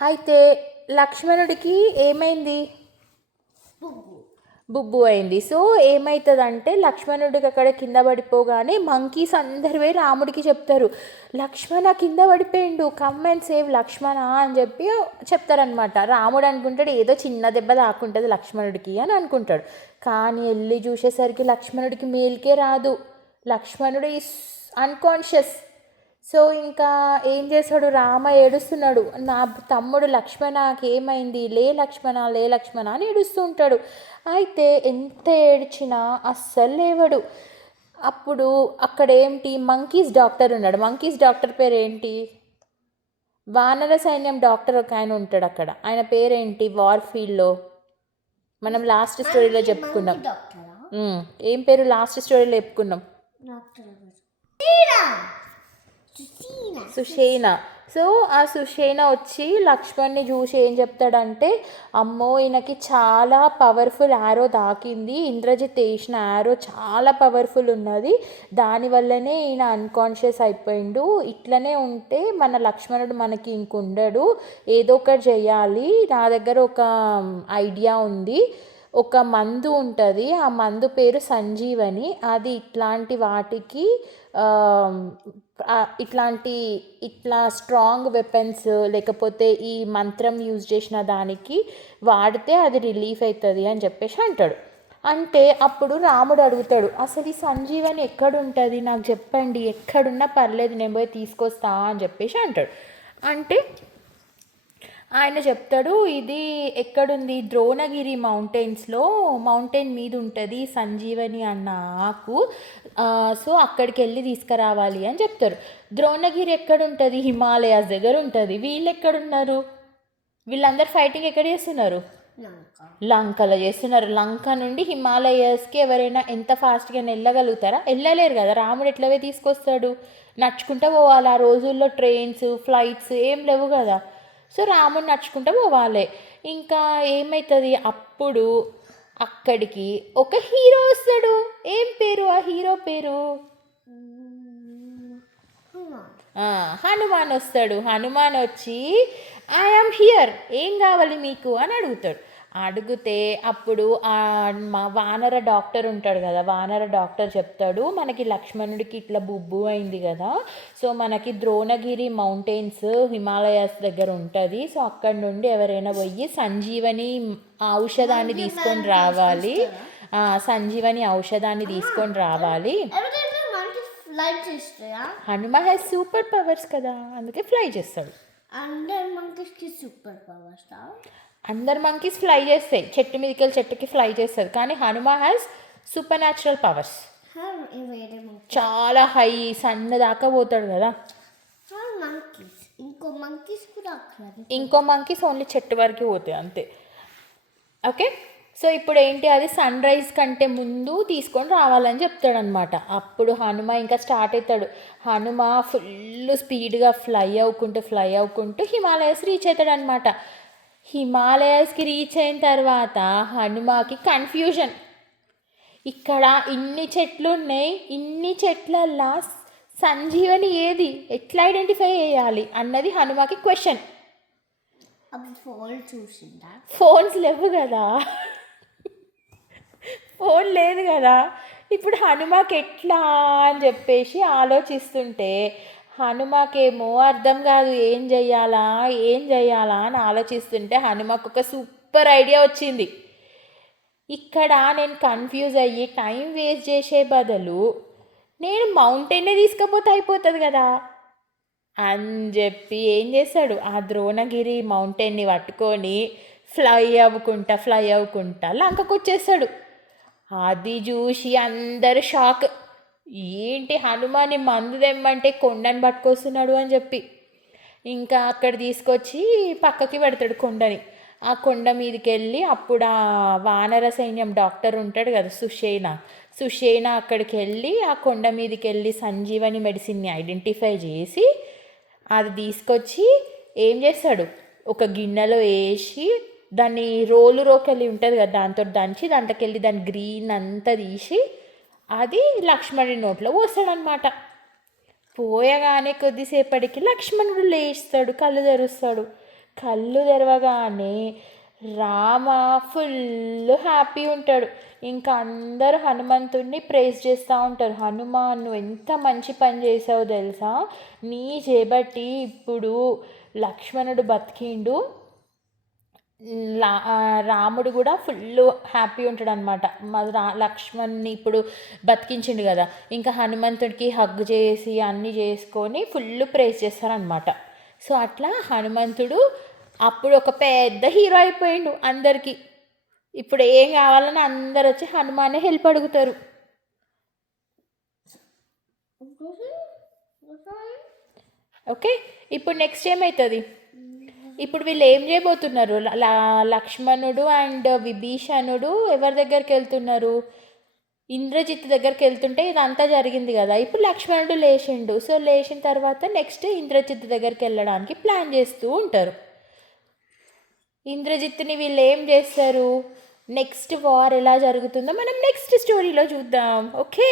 అయితే లక్ష్మణుడికి ఏమైంది? బుబ్బు అయింది. సో ఏమవుతుందంటే లక్ష్మణుడికి అక్కడ కింద పడిపోగానే మంకీస్ అందరు పోయి రాముడికి చెప్తారు, లక్ష్మణ కింద పడిపోయిండు, కమ్ అండ్ సేవ్ లక్ష్మణ అని చెప్పి చెప్తారనమాట. రాముడు అనుకుంటాడు ఏదో చిన్న దెబ్బ తాకుంటుంది లక్ష్మణుడికి అని అనుకుంటాడు. కానీ వెళ్ళి చూసేసరికి లక్ష్మణుడికి మేలుకే రాదు. లక్ష్మణుడు ఈస్ అన్కాన్షియస్. సో ఇంకా ఏం చేశాడు, రామ ఏడుస్తున్నాడు, నా తమ్ముడు లక్ష్మణకి ఏమైంది, లే లక్ష్మణ లే లక్ష్మణ అని ఏడుస్తూ ఉంటాడు. అయితే ఎంత ఏడ్చినా అస్సలు లేవడు. అప్పుడు అక్కడ ఏంటి, మంకీస్ డాక్టర్ ఉన్నాడు. మంకీస్ డాక్టర్ పేరు ఏంటి? వానర సైన్యం డాక్టర్ ఒక ఆయన ఉంటాడు అక్కడ. ఆయన పేరేంటి వార్ఫీల్డ్లో మనం లాస్ట్ స్టోరీలో చెప్పుకున్నాం. ఏం పేరు లాస్ట్ స్టోరీలో చెప్పుకున్నాం? సుషేణ. సో ఆ సుషేణ వచ్చి లక్ష్మణ్ని చూసి ఏం చెప్తాడంటే, అమ్మో ఈయనకి చాలా పవర్ఫుల్ యారో తాకింది, ఇంద్రజిత్ వేసిన యారో చాలా పవర్ఫుల్ ఉన్నది, దానివల్లనే ఈయన అన్కాన్షియస్ అయిపోయిండు, ఇట్లనే ఉంటే మన లక్ష్మణుడు మనకి ఇంకుండడు, ఏదో ఒకటి చేయాలి, నా దగ్గర ఒక ఐడియా ఉంది, ఒక మందు ఉంటుంది, ఆ మందు పేరు సంజీవని, అది ఇట్లాంటి వాటికి ఇట్లా స్ట్రాంగ్ వెపన్స్ లేకపోతే ఈ మంత్రం యూజ్ చేసిన దానికి వాడితే అది రిలీఫ్ అవుతుంది అని చెప్పేసి అంటాడు. అంటే అప్పుడు రాముడు అడుగుతాడు, అసలు ఈ సంజీవని ఎక్కడుంటుంది నాకు చెప్పండి, ఎక్కడున్నా పర్లేదు నేను పోయి తీసుకొస్తా అని చెప్పేసి అంటాడు. అంటే ఆయన చెప్తాడు, ఇది ఎక్కడుంది, ద్రోణగిరి మౌంటైన్స్లో మౌంటైన్ మీద ఉంటుంది సంజీవని అన్న ఆకు, సో అక్కడికి వెళ్ళి తీసుకురావాలి అని చెప్తారు. ద్రోణగిరి ఎక్కడుంటుంది? హిమాలయాస్ దగ్గర ఉంటుంది. వీళ్ళు ఎక్కడున్నారు? వీళ్ళందరూ ఫైటింగ్ ఎక్కడ చేస్తున్నారు? లంకలో చేస్తున్నారు. లంక నుండి హిమాలయస్కి ఎవరైనా ఎంత ఫాస్ట్గా వెళ్ళగలుగుతారా? వెళ్ళలేరు కదా. రాముడు ఎట్లవే తీసుకొస్తాడు? నడుచుకుంటూ పోవాలి. ఆ రోజుల్లో ట్రైన్స్ ఫ్లైట్స్ ఏం లేవు కదా. సో రాముడు నడుచుకుంటూ పోవాలి. ఇంకా ఏమవుతుంది, అప్పుడు అక్కడికి ఒక హీరో వస్తాడు. ఏం పేరు ఆ హీరో పేరు? హనుమాన్ వస్తాడు. హనుమాన్ వచ్చి ఐఎమ్ హియర్, ఏం కావాలి మీకు అని అడుగుతాడు. అడిగితే అప్పుడు మా వానర డాక్టర్ ఉంటాడు కదా, వానర డాక్టర్ చెప్తాడు, మనకి లక్ష్మణుడికి ఇట్లా బుబ్బు అయింది కదా, సో మనకి ద్రోణగిరి మౌంటైన్స్ హిమాలయాస్ దగ్గర ఉంటుంది, సో అక్కడ నుండి ఎవరైనా పోయి సంజీవని ఔషధాన్ని తీసుకొని రావాలి, సంజీవని ఔషధాన్ని తీసుకొని రావాలి. హనుమ హ్యాస్ సూపర్ పవర్స్ కదా, అందుకే ఫ్లై చేస్తాడు. అందరు మంకీస్ ఫ్లై చేస్తాయి, చెట్టు మీదకి వెళ్ళి చెట్టుకి ఫ్లై చేస్తుంది, కానీ Hanuma has super natural powers. చాలా హై సన్న దాకా పోతాడు కదా. ఇంకో మంకీస్ ఓన్లీ చెట్టు వరకు పోతాయి అంతే. ఓకే, సో ఇప్పుడు ఏంటి, అది సన్ రైజ్ కంటే ముందు తీసుకొని రావాలని చెప్తాడనమాట. అప్పుడు హనుమ ఇంకా స్టార్ట్ అవుతాడు. హనుమ ఫుల్ స్పీడ్గా ఫ్లై అవ్వుకుంటూ హిమాలయస్ రీచ్ అవుతాడనమాట. హిమాలయాస్కి రీచ్ అయిన తర్వాత హనుమాకి కన్ఫ్యూజన్, ఇక్కడ ఇన్ని చెట్లు ఉన్నాయి, ఇన్ని చెట్లల్లా సంజీవని ఏది, ఎట్లా ఐడెంటిఫై చేయాలి అన్నది హనుమాకి క్వశ్చన్. ఫోన్స్ లేవు కదా, ఫోన్ లేదు కదా, ఇప్పుడు హనుమాకి ఎట్లా అని చెప్పేసి ఆలోచిస్తుంటే హనుమాకేమో అర్థం కాదు ఏం చెయ్యాలా అని ఆలోచిస్తుంటే హనుమాకు ఒక సూపర్ ఐడియా వచ్చింది. ఇక్కడ నేను కన్ఫ్యూజ్ అయ్యి టైం వేస్ట్ చేసే బదులు నేను మౌంటైన్నే తీసుకపోతే అయిపోతుంది కదా అని చెప్పి ఏం చేశాడు, ఆ ద్రోణగిరి మౌంటైన్ని పట్టుకొని ఫ్లై అవ్వుకుంటా లంకకు వచ్చేసాడు. అది చూసి అందరు షాక్, ఏంటి హనుమాని మందు తెమ్మంటే కొండని పట్టుకొస్తున్నాడు అని చెప్పి. ఇంకా అక్కడ తీసుకొచ్చి పక్కకి పెడతాడు కొండని. ఆ కొండ మీదకి వెళ్ళి అప్పుడు ఆ వానర సైన్యం డాక్టర్ ఉంటాడు కదా సుషేణ అక్కడికి వెళ్ళి ఆ కొండ మీదకి వెళ్ళి సంజీవని మెడిసిన్ని ఐడెంటిఫై చేసి అది తీసుకొచ్చి ఏం చేస్తాడు, ఒక గిన్నెలో వేసి దాన్ని రోకెళ్ళి ఉంటుంది కదా దాంతో దంచి దాంట్లోకి వెళ్ళి దాని గ్రీన్ అంతా తీసి అది లక్ష్మణుడి నోట్లో పోస్తాడనమాట. పోయగానే కొద్దిసేపటికి లక్ష్మణుడు లేస్తాడు, కళ్ళు తెరుస్తాడు. కళ్ళు తెరవగానే రామ ఫుల్ హ్యాపీ ఉంటాడు. ఇంకా అందరూ హనుమంతుడిని ప్రేజ్ చేస్తూ ఉంటారు. హనుమాన్ నువ్వు ఎంత మంచి పని చేసావు తెలుసా, నీ చేపట్టి ఇప్పుడు లక్ష్మణుడు బతికిండు, రాముడు కూడా ఫుల్ హ్యాపీ ఉంటాడు అనమాట. లక్ష్మణ్ని ఇప్పుడు బతికించిండు కదా, ఇంకా హనుమంతుడికి హగ్ చేసి అన్నీ చేసుకొని ఫుల్ ప్రేజ్ చేస్తారనమాట. సో అట్లా హనుమంతుడు అప్పుడు ఒక పెద్ద హీరో అయిపోయిండు అందరికీ. ఇప్పుడు ఏం కావాలని అందరు వచ్చి హనుమానే హెల్ప్ అడుగుతారు. ఓకే, ఇప్పుడు నెక్స్ట్ ఏమవుతుంది, ఇప్పుడు వీళ్ళు ఏం చేయబోతున్నారు, లక్ష్మణుడు అండ్ విభీషణుడు ఎవరి దగ్గరికి వెళ్తున్నారు, ఇంద్రజిత్ దగ్గరికి వెళ్తుంటే ఇదంతా జరిగింది కదా. ఇప్పుడు లక్ష్మణుడు లేచిండు. సో లేచిన తర్వాత నెక్స్ట్ ఇంద్రజిత్ దగ్గరికి వెళ్ళడానికి ప్లాన్ చేస్తూ ఉంటారు. ఇంద్రజిత్ని వీళ్ళు ఏం చేస్తారు, నెక్స్ట్ వార్ ఎలా జరుగుతుందో మనం నెక్స్ట్ స్టోరీలో చూద్దాం. ఓకే.